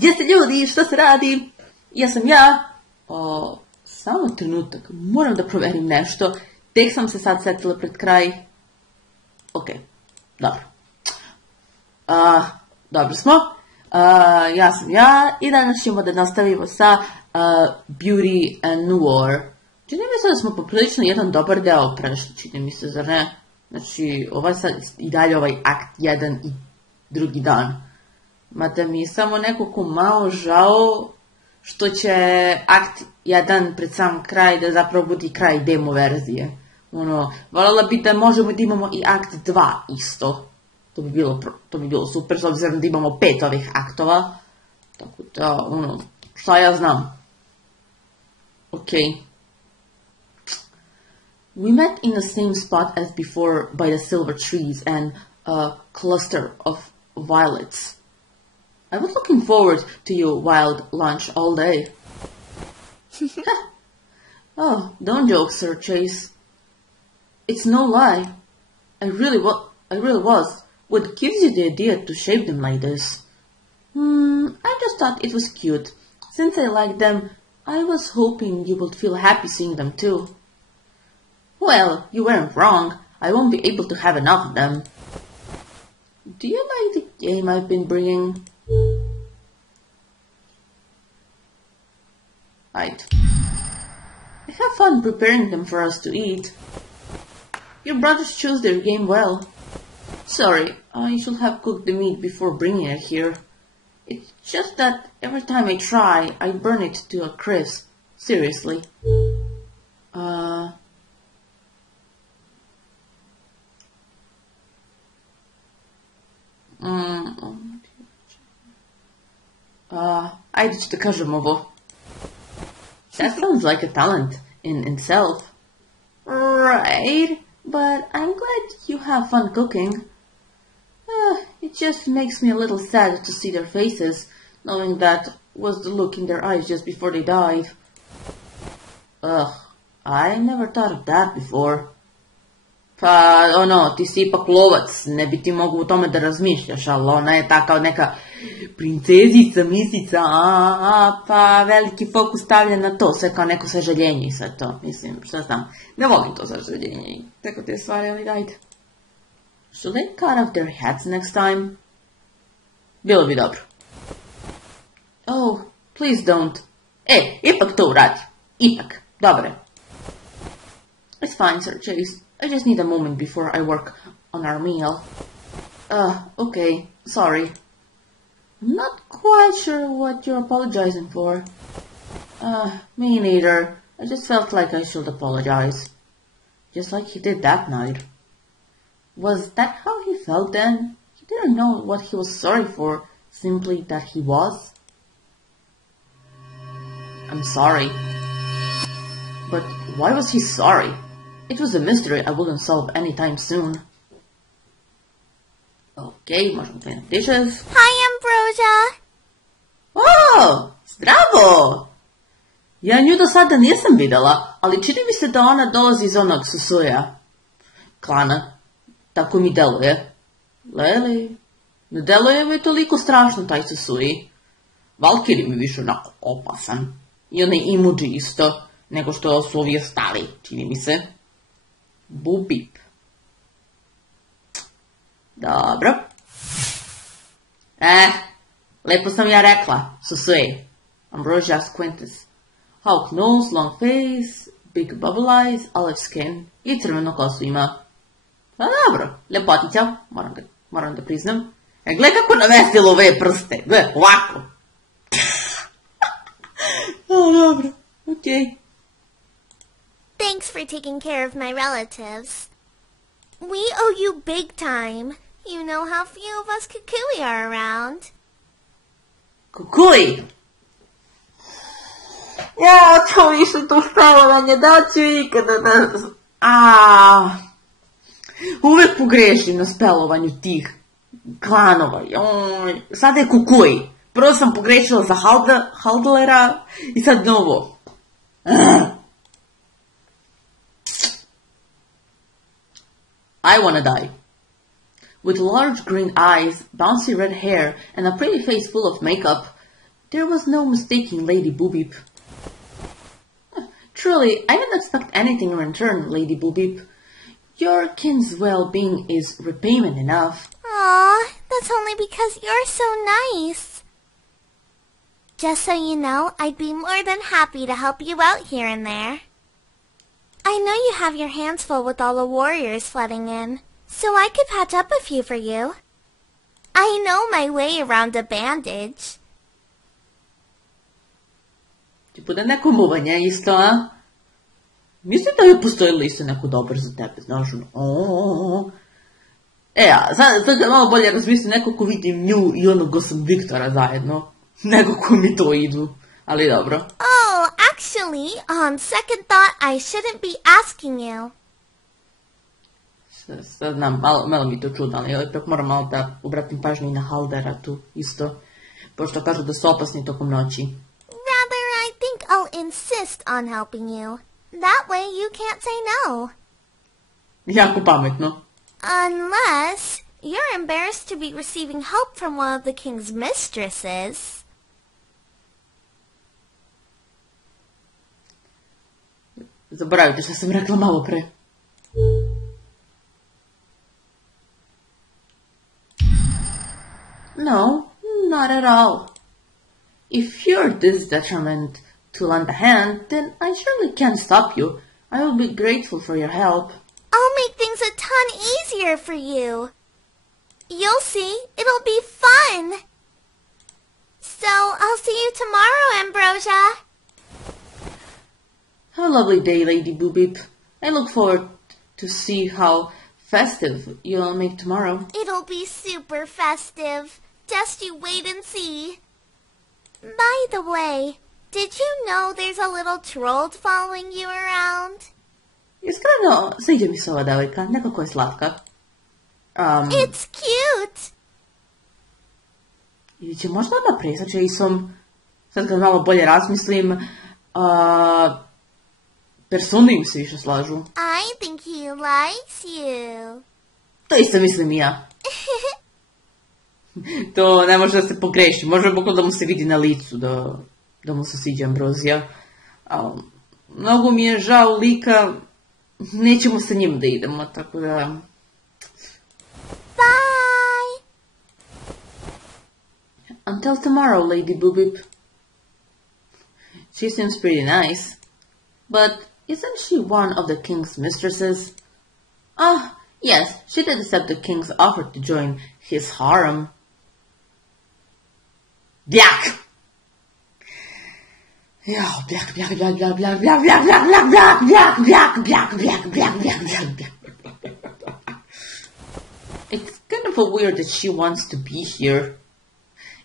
Gdje ste ljudi, što se radi? Ja sam ja. Samo trenutak, moram da proverim nešto. Tek sam se sad setila pred kraj. Ok, dobro. Dobro smo. Ja sam ja i danas ćemo da nastavimo sa Beauty and War. Čini mi se da smo poprilično jedan dobar deo prešli, čini mi se, zar ne? Znači, ovaj sad i dalje ovaj akt 1 i drugi dan. Mada mi je samo nekako malo žao što će akt 1 pred sam kraj da zapravo bude kraj demo verzije. Voljela bi da možemo da imamo i akt 2 isto. To bi bilo super, s obzirom da imamo 5 ovih aktova. Tako da, šta ja znam. Ok. We met in the same spot as before by the silver trees and a cluster of violets. I was looking forward to your wild lunch all day. Oh, don't joke, Sir Chase. It's no lie. I really was. What gives you the idea to shape them like this? I just thought it was cute. Since I like them, I was hoping you would feel happy seeing them too. Well, you weren't wrong. I won't be able to have enough of them. Do you like the game I've been bringing? Right. I have fun preparing them for us to eat. Your brothers chose their game well. Sorry, I should have cooked the meat before bringing it here. It's just that every time I try, I burn it to a crisp. Seriously. Ajde ću da kažem ovo. That sounds like a talent in itself. Right, but I'm glad you have fun cooking. It just makes me a little sad to see their faces, knowing that was the look in their eyes just before they died. Ugh, I never thought of that before. Pa, ti si ipak lovac, ne bi ti mogu u tome da razmišljaš, ali ona je ta kao neka princezica, misica, pa veliki fokus stavlja na to, sve kao neko sažaljenje i sve to, mislim, šta znam, ne volim to sažaljenje i tako te stvari, ali dajte. Should they cut off their heads next time? Bilo bi dobro. Oh, please don't. Ipak to uradi. Ipak, dobro. It's fine, Sir Chase. I just need a moment before I work on our meal. Okay, sorry. I'm not quite sure what you're apologizing for. Me neither. I just felt like I should apologize. Just like he did that night. Was that how he felt then? He didn't know what he was sorry for, simply that he was? I'm sorry. But why was he sorry? It was a mystery I wouldn't solve anytime soon. Okay, možemo clean up dishes. Hi, Ambrosia! Oh, zdravo! Ja nju do sada nisam videla, ali čini mi se da ona dolazi iz onog Susuja klana. Tako mi deluje. Leli, ne deluje mi toliko strašno taj Susuji. Valkyrie mi više onako opasan. I onaj emoji isto, nego što su ovi ostali, čini mi se. Bubip. Dobro. Lepo sam ja rekla, Susue. Ambrosia squinted. Hawk nose, long face, big bubble eyes, olive skin i crvenu kosu ima. Pa dobro, lepotica, moram da priznam. Gle kako namestilo ove prste, ovako. Dobro, okej. Thanks for taking care of my relatives. We owe you big time. You know how few of us Kukui are around. Kukui? Ja, to više to spelovanje, da ću ikada da... Uvek pogrešim na spelovanju tih klanova. Sada je Kukui. Prvo sam pogrešila za Haldlera i sad novo. I wanna die. With large green eyes, bouncy red hair, and a pretty face full of makeup, There was no mistaking Lady Boobip. Truly, I don't expect anything in return, Lady Boobip. Your kin's well-being is repayment enough. Aw, that's only because you're so nice. Just so you know, I'd be more than happy to help you out here and there. I know you have your hands full with all the warriors flooding in, so I could patch up a few for you. I know my way around a bandage. Tipo da neko muvanje isto, a? Mislim da je postojilo isto neko dobar za tebe, znaš, ono, a sad kad malo bolje razmislim, neko ko vidim nju i onog sam Viktora zajedno, nego ko mi to idu, ali dobro. Oh, actually, on second thought, I shouldn't be asking you. Sad znam, malo mi to čudno, ali ipak moram malo da obratim pažnju i na Haldera tu isto, pošto kažu da su opasni tokom noći. Rather, I think I'll insist on helping you. That way you can't say no. Jako pametno. Unless you're embarrassed to be receiving help from one of the king's mistresses. Zaboravite što sam rekla malo pre. No, not at all. If you're this determined to lend a hand, then I surely can't stop you. I will be grateful for your help. I'll make things a ton easier for you. You'll see, it'll be fun. So, I'll see you tomorrow, Ambrosia. Have a lovely day, Lady Boobip. I look forward to see how festive you'll make tomorrow. It'll be super festive. Just you wait and see. By the way, did you know there's a little troll following you around? Iskreno, sviđa mi se ova devojka, nekako je slatka. It's cute. Ili će možda naprej sa Chaseom, sad kad malo bolje razmislim, persone im se više slažu. I think he likes you. To isto mislim i ja. To ne može da se pogreši, može bukvalno da mu se vidi na licu da mu se sviđa Ambrozija. Mnogo mi je žao lika, nećemo sa njim da idemo, tako da... Bye! Until tomorrow, Lady Boobip. She seems pretty nice. But isn't she one of the king's mistresses? Ah, yes, she did accept the king's offer to join his harem. Bljak! Ja, bljak, bljak, bljak, bljak, bljak, bljak, bljak, bljak, bljak, bljak, bljak, bljak, bljak, bljak, bljak, bljak. It's kind of weird that she wants to be here.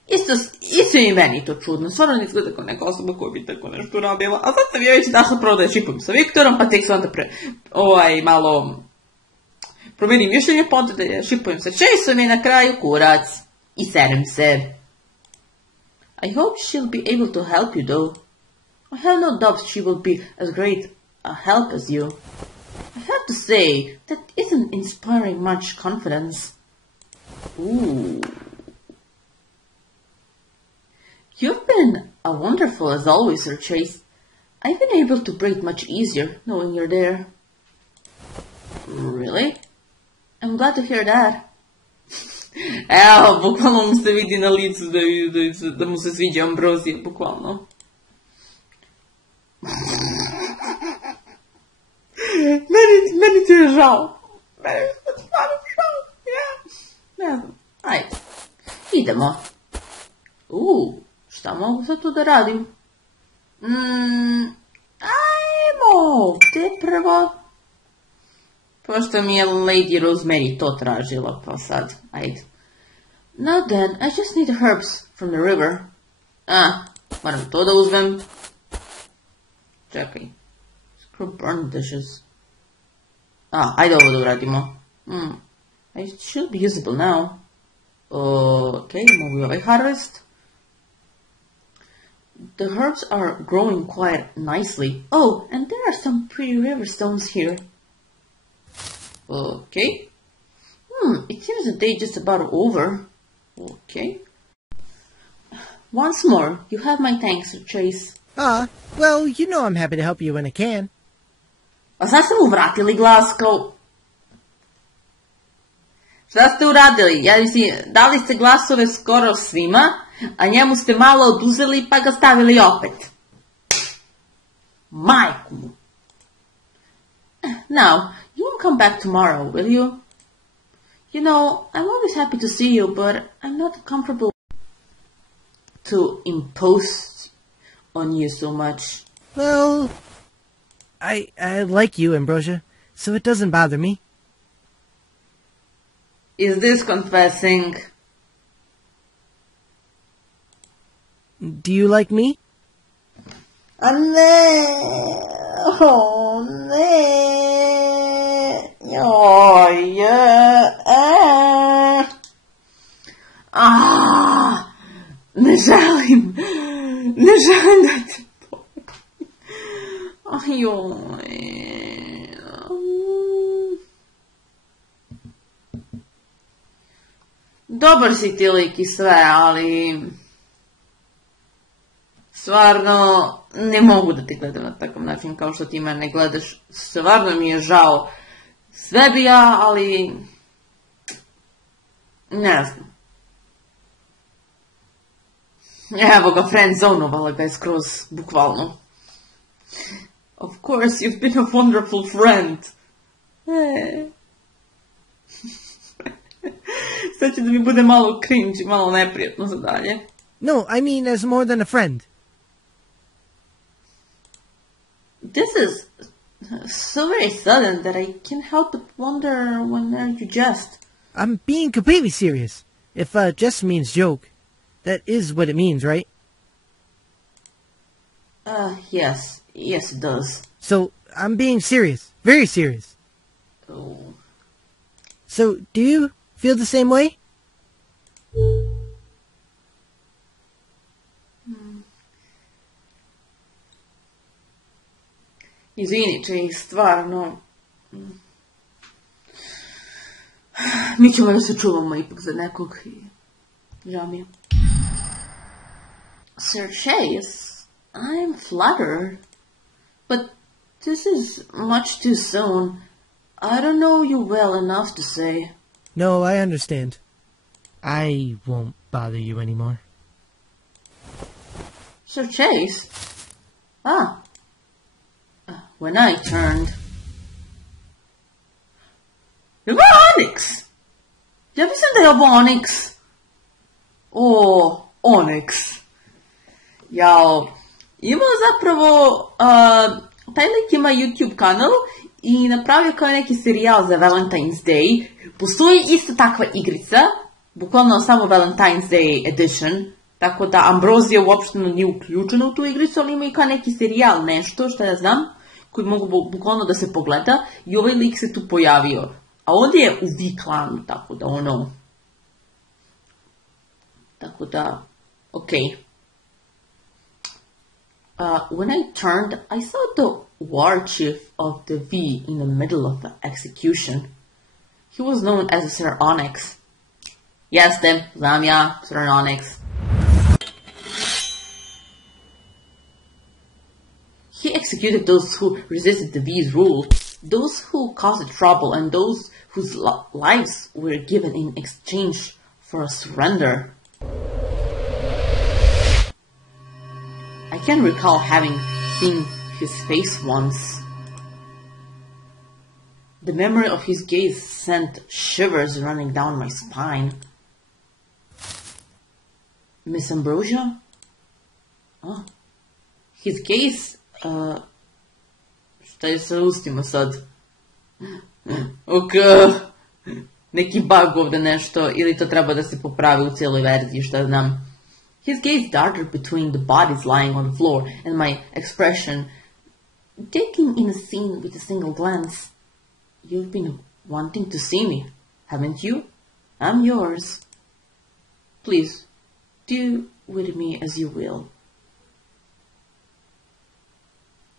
Isto i meni to čudno, stvarno ne izgleda kao neka osoba koja bi tako nešto radila, a sad sam ja već dašla prvo da čipujem sa Viktorom, pa tek sam onda malo promenim mišljenje, pa onda da je šipujem sa Chaseom i na kraju kurac i serem se. I hope she'll be able to help you though. I have no doubt she will be as great a help as you. I have to say, that isn't inspiring much confidence. Ooh. You've been wonderful as always, Sir Chase. I've been able to breathe much easier knowing you're there. Really? I'm glad to hear that. Evo, bukvalno mu se vidi na licu da mu se sviđa Ambrozija, bukvalno. Meni ti je žao. Meni je stvarno žao. Ne znam. Ajde. Idemo. Šta mogu sad tu da radim? Ajmo ovdje prvo. Pošto mi je Lady Rosemary to tražila, pa sad, ajde. Now then, I just need the herbs from the river. Moram to da uzmem. Čekaj. Scrub burn dishes. Ajde ovo da uradimo. It should be usable now. Okay, mogu i ovaj harvest. The herbs are growing quite nicely. Oh, and there are some pretty river stones here. Okay. It seems the day just about over. Okay. Once more, you have my thanks, Sir Chase. Well, you know I'm happy to help you when I can. Pa sad ste mu vratili glas kao... Šta ste uradili? Ja mislim, dali ste glasove skoro svima, a njemu ste malo oduzeli pa ga stavili opet. Majku mu. Now, you won't come back tomorrow, will you? You know, I'm always happy to see you, but I'm not comfortable to impose on you so much. Well, I like you, Ambrosia, so it doesn't bother me. Is this confessing? Do you like me? Ne. Oh, ne. Oj, ne želim. Ne želim da te pogledam. Ajoj. Dobar si ti lik i sve, ali... Stvarno, ne mogu da te gledam na takav način kao što ti mene gledaš. Stvarno mi je žao. Sve bi ja, ali... Ne znam. Evo ga, friendzonovala ga je skroz, bukvalno. Of course, you've been a wonderful friend. Sad će da mi bude malo cringe i malo neprijatno za dalje. No, I mean as more than a friend. This is so very sudden that I can't help but wonder when are you jest. I'm being completely serious. If jest means joke, that is what it means, right? Yes. Yes, it does. So, I'm being serious. Very serious. Oh. So, do you feel the same way? Izvini, Chase, stvarno. Mi ćemo da se čuvamo ipak za nekog i žao mi je. Sir Chase, I'm flattered, but this is much too soon. I don't know you well enough to say. No, I understand. I won't bother you anymore. Sir Chase? When I turned... Ovo je Onyx! Ja mislim da je ovo Onyx. Onyx. Jao. Imao zapravo... taj lik ima YouTube kanal i napravio kao neki serijal za Valentine's Day. Postoji isto takva igrica, bukvalno samo Valentine's Day edition, tako da Ambrosija uopšte nije uključena u tu igricu, ali ima i kao neki serijal, nešto, što ja znam, koji mogu bukvalno da se pogleda i ovaj lik se tu pojavio. A ovdje je u V-klanu, tako da ono... Tako da, okej. When I turned, I saw the war chief of the V in the middle of the execution. He was known as Sir Onyx. Jeste, znam ja, Sir Onyx. He executed those who resisted the V's rule, those who caused trouble, and those whose lives were given in exchange for a surrender. I can recall having seen his face once. The memory of his gaze sent shivers running down my spine. Miss Ambrosia? His gaze... Šta je sa ustima sad? Neki bug ovdje nešto, ili to treba da se popravi u cijeloj verziji, šta znam. His gaze darted between the bodies lying on the floor and my expression, taking in a scene with a single glance. You've been wanting to see me, haven't you? I'm yours. Please, do with me as you will.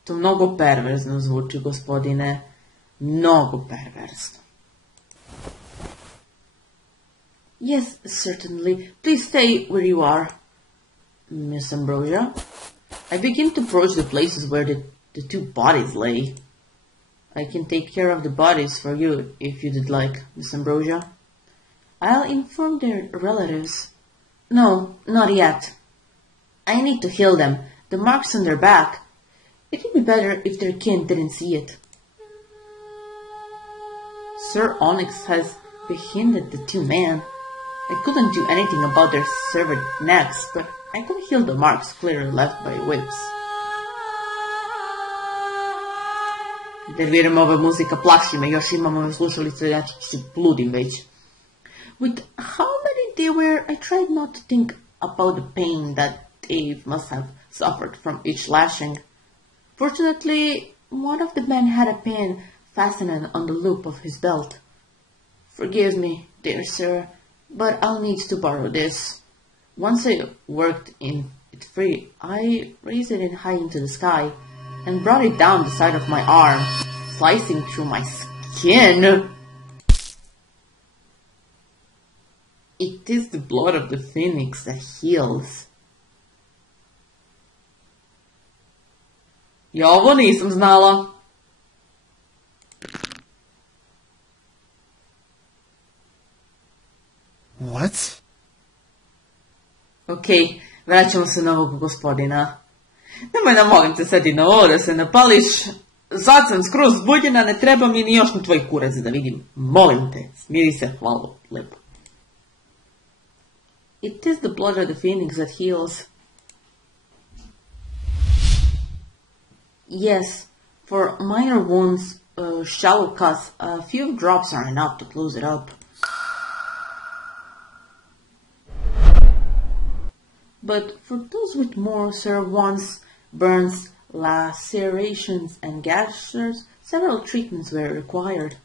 To mnogo perverzno zvuči, gospodine. Mnogo perverzno. Yes, certainly. Please stay where you are. Miss Ambrosia. I begin to approach the places where the two bodies lay. I can take care of the bodies for you if you did like, Miss Ambrosia. I'll inform their relatives. No, not yet. I need to heal them. The marks on their back. It would be better if their kin didn't see it. Sir Onyx has beheaded the two men. I couldn't do anything about their severed necks, but I could heal the marks clearly left by whips. Nervira me ova muzika, plaši me, još imam ove slušalice, ja se bludim već. With how many there were, I tried not to think about the pain that Dave must have suffered from each lashing. Fortunately, one of the men had a pin fastened on the loop of his belt. Forgive me, dear sir, but I'll need to borrow this. Once I worked it free, I raised it high into the sky and brought it down the side of my arm, slicing through my skin. It is the blood of the phoenix that heals. Ja ovo nisam znala. What? Ok, vraćamo se na ovog gospodina. Nemoj da molim te sad i na ovo da se napališ. Sad sam skroz zbudjena, ne treba mi ni još na tvoj kurac da vidim. Molim te, smiri se, hvala lepo. It is the blood of the phoenix that heals. Yes, for minor wounds, shallow cuts, a few drops are enough to close it up. But for those with more severe wounds, burns, lacerations, and gashes, several treatments were required.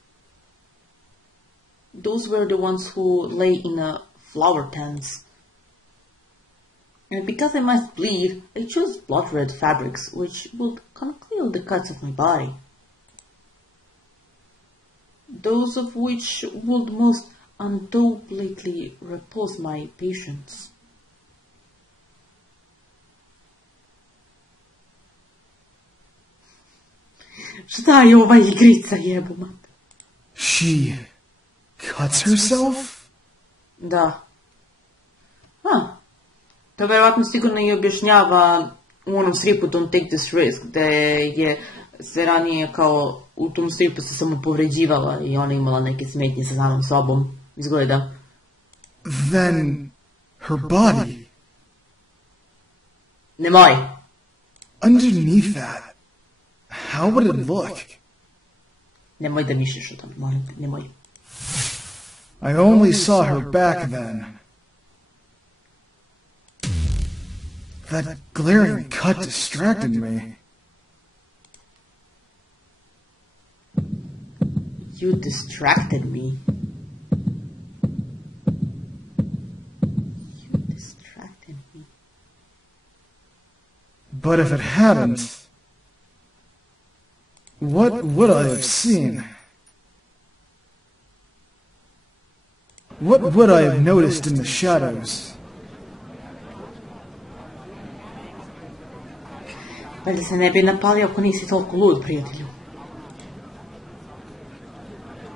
Those were the ones who lay in flower tents. And because I must bleed, I chose blood red fabrics, which would conceal the cuts of my body. Those of which would most undoubtedly repulse my patients. Šta je ova igrica, jebomat? She cuts herself? Da. To verovatno sigurno i objašnjava u onom stripu Don't Take This Risk, gde je se ranije kao u tom stripu se samo povređivala i ona imala neke smetnje sa samom sobom, izgleda. Then her body. Nemoj. Underneath that, how would it look? Nemoj da mišljaš o tom, molim te, nemoj. I only saw her back then. That glaring cut distracted me. You distracted me. You distracted me. But if it hadn't, what would I have seen? What would I have noticed in the shadows? Valjda se ne bi napalio ako nisi toliko lud, prijatelju.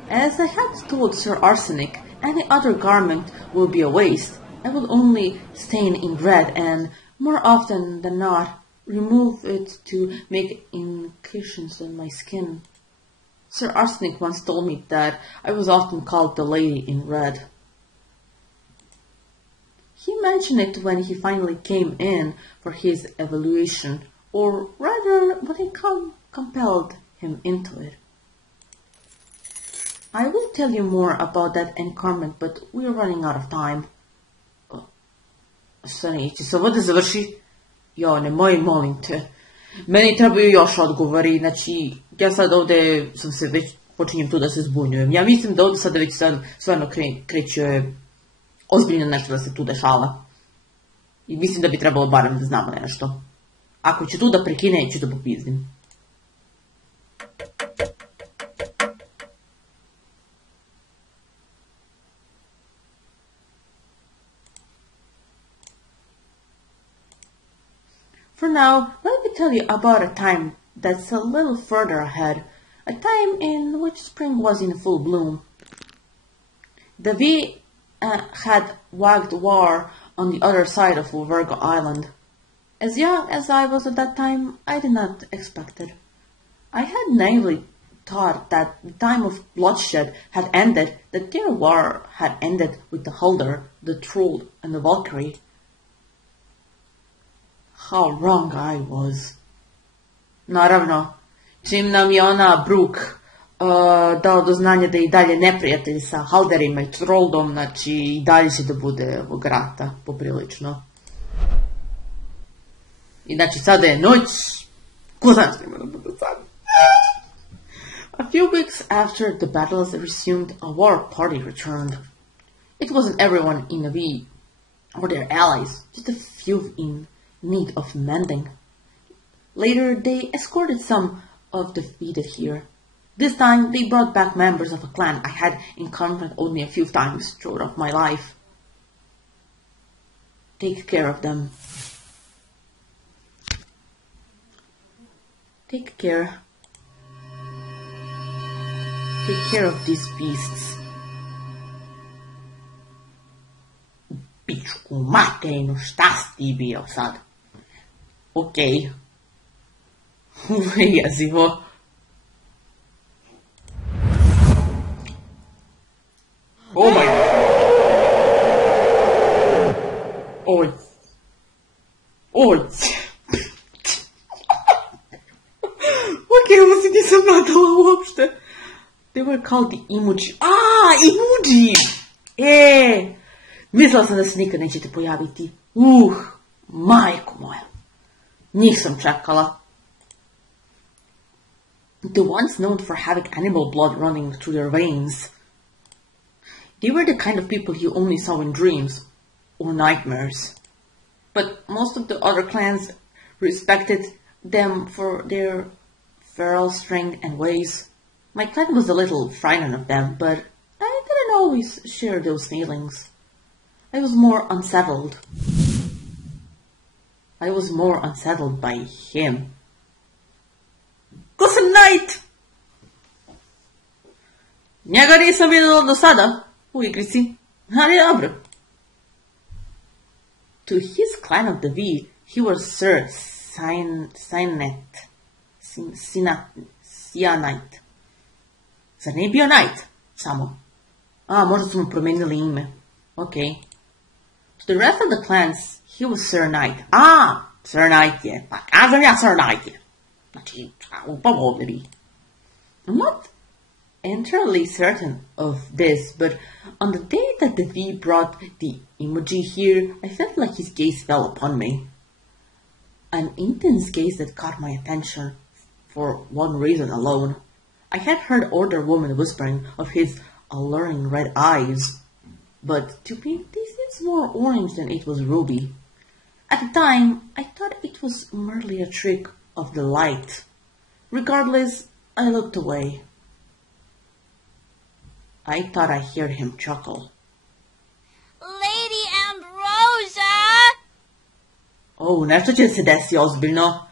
As I had told Sir Arsenic, any other garment will be a waste. I will only stain in red and, more often than not, remove it to make incisions on my skin. Sir Arsenic once told me that I was often called the lady in red. He mentioned it when he finally came in for his evaluation, or rather when I compelled him into it. I will tell you more about that encouragement, but we are running out of time. Šta neće se ovo da završi? Jo, nemoj, molim te. Meni trebaju još odgovori, znači, ja sad ovdje sam se već, počinjem tu da se zbunjujem. Ja mislim da ovdje sada već stvarno kreće ozbiljno nešto da se tu dešava. I mislim da bi trebalo barem da znamo nešto. Ako će tu da prekine, ću da popizdim. For now, let me tell you about a time that's a little further ahead, a time in which spring was in full bloom. The V had waged war on the other side of Virgo Island. As young as I was at that time, I did not expect it. I had naively thought that the time of bloodshed had ended, that their war had ended with the Hulder, the Troll, and the Valkyrie. How wrong I was. Naravno, čim nam je ona Brooke dao do znanja da je i dalje neprijatelj sa Halderima i Trolldom, znači i dalje će da bude ovog rata, poprilično. I znači sada je noć, ko znam što ima da bude sad. A few weeks after the battles resumed, a war party returned. It wasn't everyone in the V or their allies, just a few in need of mending. Later, they escorted some of the defeated here. This time, they brought back members of a clan I had encountered only a few times throughout my life. Take care of them. Take care. Take care of these beasts. Pičku materinu, šta si ti bio sad? Okej. Jezivo. Oh my god. Oj. Oj. Okej, ovo se nisam nadala uopšte. They were called the emoji. Emoji! Mislila sam da se nikad nećete pojaviti. Majko moja. Njih sam čekala. The ones known for having animal blood running through their veins. They were the kind of people you only saw in dreams or nightmares. But most of the other clans respected them for their feral strength and ways. My clan was a little frightened of them, but I didn't always share those feelings. I was more unsettled. I was more unsettled by him. Good night! Njega nisam vidjela do sada u igrici, ali dobro. To his clan of the V, he was Sir Cyanite. Zar nije bio Knight? Samo. Možda su mu promenili ime. Okay. To the rest of the clans, he was Sir Knight. Sir Knight je. Pa kažem ja Sir Knight je. Znači, upam ovdje bi. I'm not entirely certain of this, but on the day that the V brought the emoji here, I felt like his gaze fell upon me. An intense gaze that caught my attention for one reason alone. I had heard older women whispering of his alluring red eyes, but to me they seemed more orange than it was ruby. At the time, I thought it was merely a trick of the light. Regardless, I looked away. I thought I heard him chuckle. Lady Ambrosia! Nešto će se desiti ozbiljno.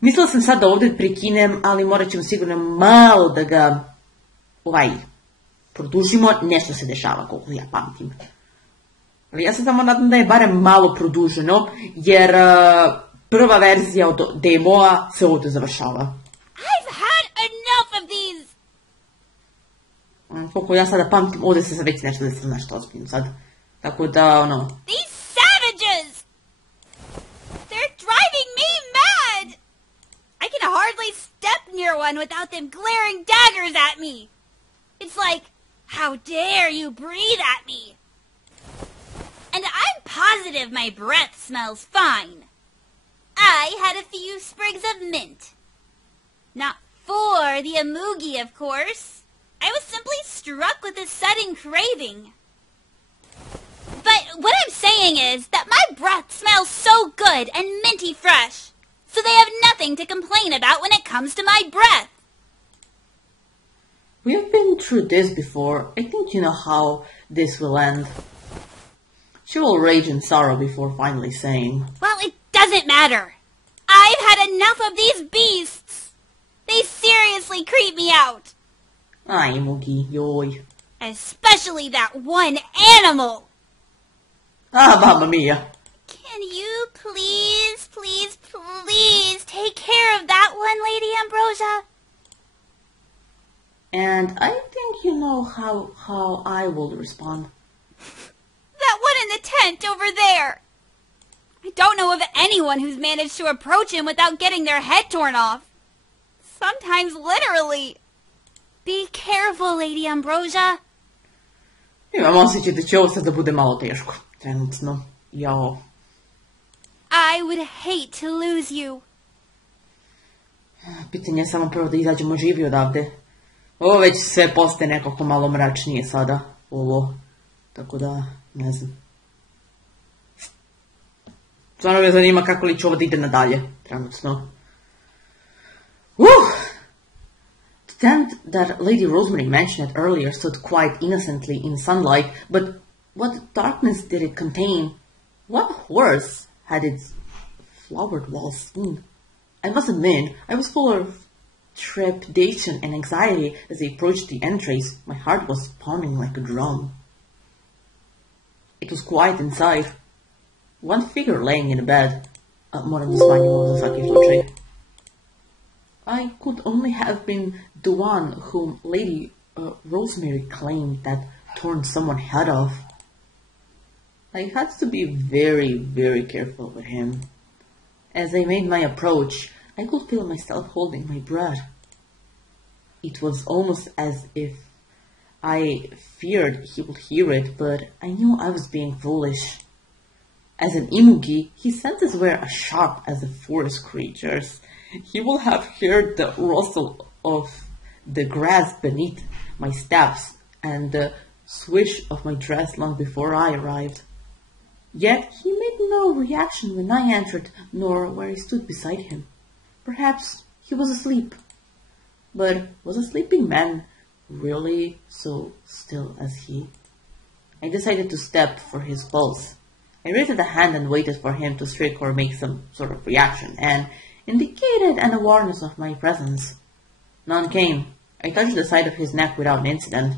Mislila sam sad da ovdje prekinem, ali morat ćemo sigurno malo da ga produžimo. Nešto se dešava, koliko ja pamtim. Ali ja se samo nadam da je barem malo produženo, jer prva verzija od demoa se ovdje završava. I've had enough of these! Koliko ja sada pamtim, ovdje se već nešto desilo, nešto ozbiljno sad. Tako da, These savages! They're driving me mad! I can hardly step near one without them glaring daggers at me. It's like, how dare you breathe at me? And I'm positive my breath smells fine. I had a few sprigs of mint. Not for the amugi, of course. I was simply struck with a sudden craving. But what I'm saying is that my breath smells so good and minty fresh, so they have nothing to complain about when it comes to my breath. We have been through this before. I think you know how this will end. She will rage in sorrow before finally saying, Well, it doesn't matter. I I've had enough of these beasts. They seriously creep me out. Ai, Mugi, joj. Especially that one animal. Ah, mamma mia. Can you please take care of that one, Lady Ambrosia? And I think you know how I will respond. That one in the tent over there. I don't know of anyone who's managed to approach him without getting their head torn off. Sometimes literally. Be careful, Lady Ambrosia. Imam osjećaj da će ovo sad da bude malo teško. Trenutno. Jao. I would hate to lose you. Pitanje je samo prvo da izađemo živi odavde. Ovo već sve postaje nekako malo mračnije sada. Ovo. Tako da, ne znam. Stvarno me zanima kako li će ovo da ide nadalje. Trenutno. The tent that Lady Rosemary mentioned earlier stood quite innocently in sunlight, but what darkness did it contain? What horrors had its flowered walls seen? I must admit, I was full of trepidation and anxiety as I approached the entrance. My heart was pounding like a drum. It was quiet inside. One figure laying in the bed. Moram da smanjim ovo za svaki slučaj. I could only have been the one whom Lady Rosemary claimed that torn someone's head off. I had to be very, very careful with him. As I made my approach, I could feel myself holding my breath. It was almost as if I feared he would hear it, but I knew I was being foolish. As an imugi, his senses were as sharp as a forest creature's. He will have heard the rustle of the grass beneath my steps and the swish of my dress long before I arrived. Yet he made no reaction when I entered, nor where I stood beside him. Perhaps he was asleep. But was a sleeping man really so still as he? I decided to step for his pulse. I raised a hand and waited for him to shriek or make some sort of reaction, and indicated an awareness of my presence. None came. I touched the side of his neck without an incident.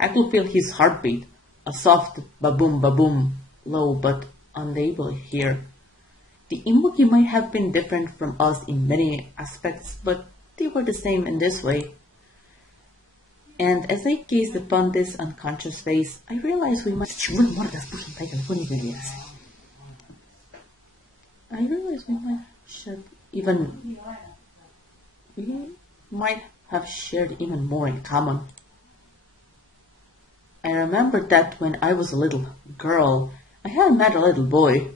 I could feel his heartbeat, a soft ba-boom ba-boom, low but unable to hear. The imugi might have been different from us in many aspects, but they were the same in this way. And as I gazed upon this unconscious face, I realized we might have shared even more in common. I remembered that when I was a little girl, I had met a little boy.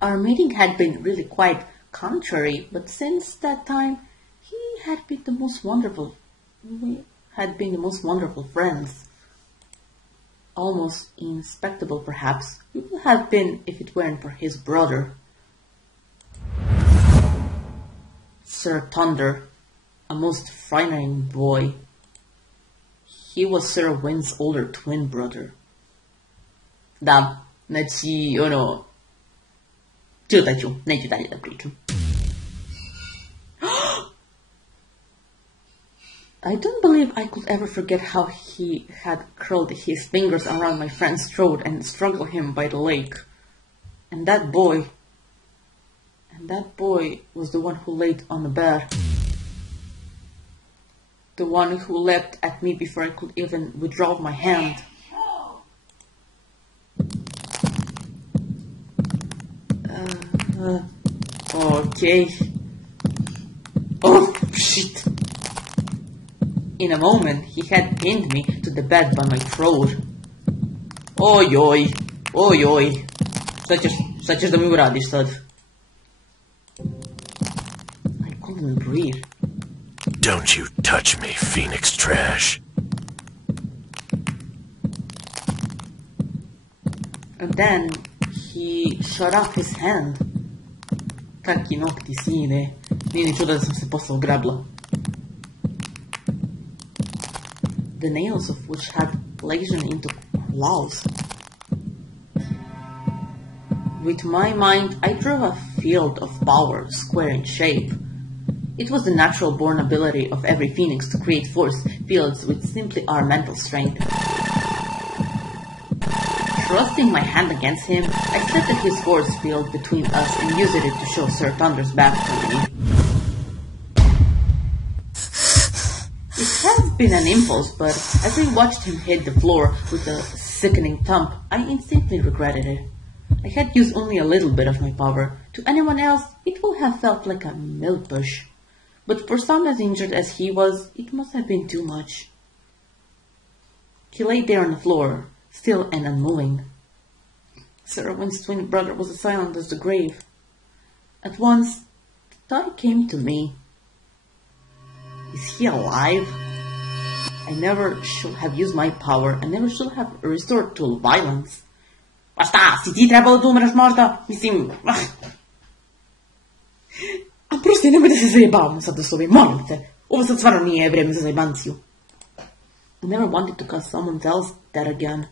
Our meeting had been really quite contrary, but since that time, we had been the most wonderful friends. Almost inspectable, perhaps, we would have been if it weren't for his brother, Sir Thunder, a most frightening boy. He was Sir Wind's older twin brother. Da, znači, čutat ću, neću dalje da pričam. I don't believe I could ever forget how he had curled his fingers around my friend's throat and strangled him by the lake. And that boy was the one who laid on the bed. The one who leapt at me before I could even withdraw my hand. Okay. Oh, shit. In a moment, he had pinned me to the bed by my throat. Ojoj. Sad ćeš da mi uradiš sad. I couldn't breathe. Don't you touch me, Phoenix trash. And then he shot off his hand. Kakvi nokti, sine. Nije ni čudo da sam se posle ograbla. The nails of which had blazoned into claws. With my mind, I drew a field of power, square in shape. It was the natural-born ability of every phoenix to create force fields with simply our mental strength. Thrusting my hand against him, I set his force field between us and used it to show Sir Thunder's back to me. It has been an impulse, but as I watched him hit the floor with a sickening thump, I instantly regretted it. I had used only a little bit of my power. To anyone else, it would have felt like a milk bush. But for someone as injured as he was, it must have been too much. He lay there on the floor, still and unmoving. Sir Owen's twin brother was as silent as the grave. At once, the thought came to me. Is he alive? I never should have used my power. I never should have resorted to violence. Pa šta, si ti trebalo da umreš možda? Mislim... A prosti, nemoj da se zajebavamo sad s ovim, molim te. Ovo sad stvarno nije vreme za zajebanciju. I never wanted to cause someone else that again.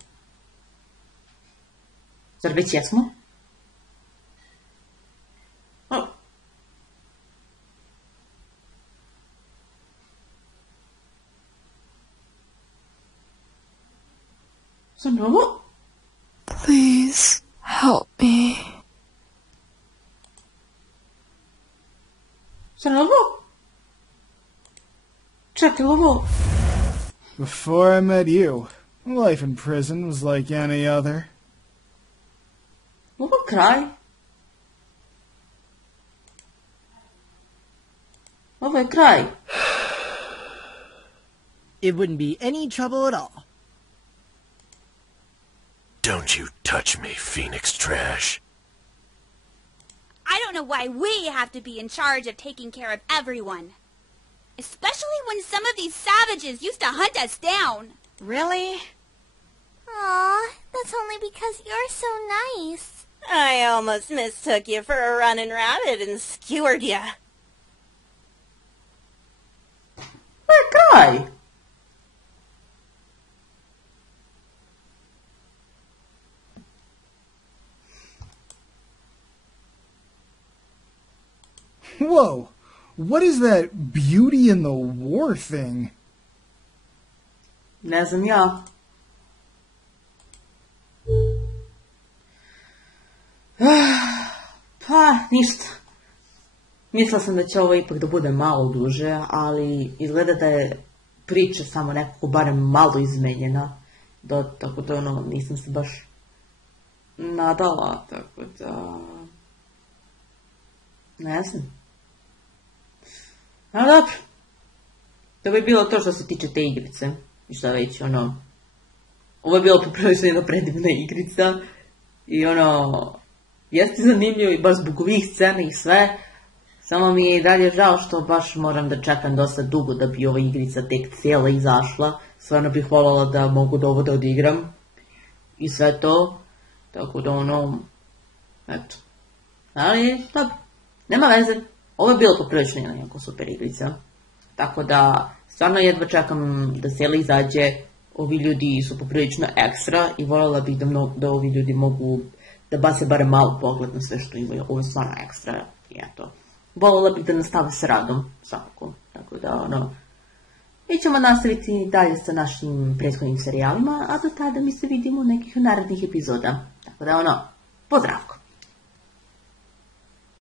Zar već jesmo? Oh. Zar novo? Please help me. Zar novo? Čekaj, ovo... Before I met you, life in prison was like any other. Ovo kraj? Ovo je kraj. It wouldn't be any trouble at all. Don't you touch me, Phoenix trash. I don't know why we have to be in charge of taking care of everyone. Especially when some of these savages used to hunt us down. Really? Aw, that's only because you're so nice. I almost mistook you for a running rabbit and skewered you. What guy? Whoa! What is that beauty in the war thing? Ne znam ja. Pa, ništa. Mislila sam da će ovo ipak da bude malo duže, ali izgleda da je priča samo nekako barem malo izmenjena. Tako da nisam se baš nadala, tako da... Ne znam. A dobro. To bi bilo to što se tiče te igrice. I šta već, ovo je bilo poprilično jedna predivna igrica. I jeste zanimljivo i baš zbog ovih scena i sve. Samo mi je i dalje žao što baš moram da čekam dosta dugo da bi ova igrica tek cijela izašla. Stvarno bih voljela da mogu da ovo da odigram. I sve to. Tako da eto. Ali, dobro. Nema veze. Ovo je bilo poprilično jedna jako super igrica. Tako da, stvarno jedva čekam da cijela izađe. Ovi ljudi su poprilično ekstra i voljela bih da ovi ljudi mogu da base barem malo pogled na sve što imaju. Ovo je stvarno ekstra. I eto. Voljela bih da nastave sa radom, svakako. Tako da, mi ćemo nastaviti dalje sa našim prethodnim serijalima, a do tada mi se vidimo u nekih narednih epizoda. Tako da, pozdravko!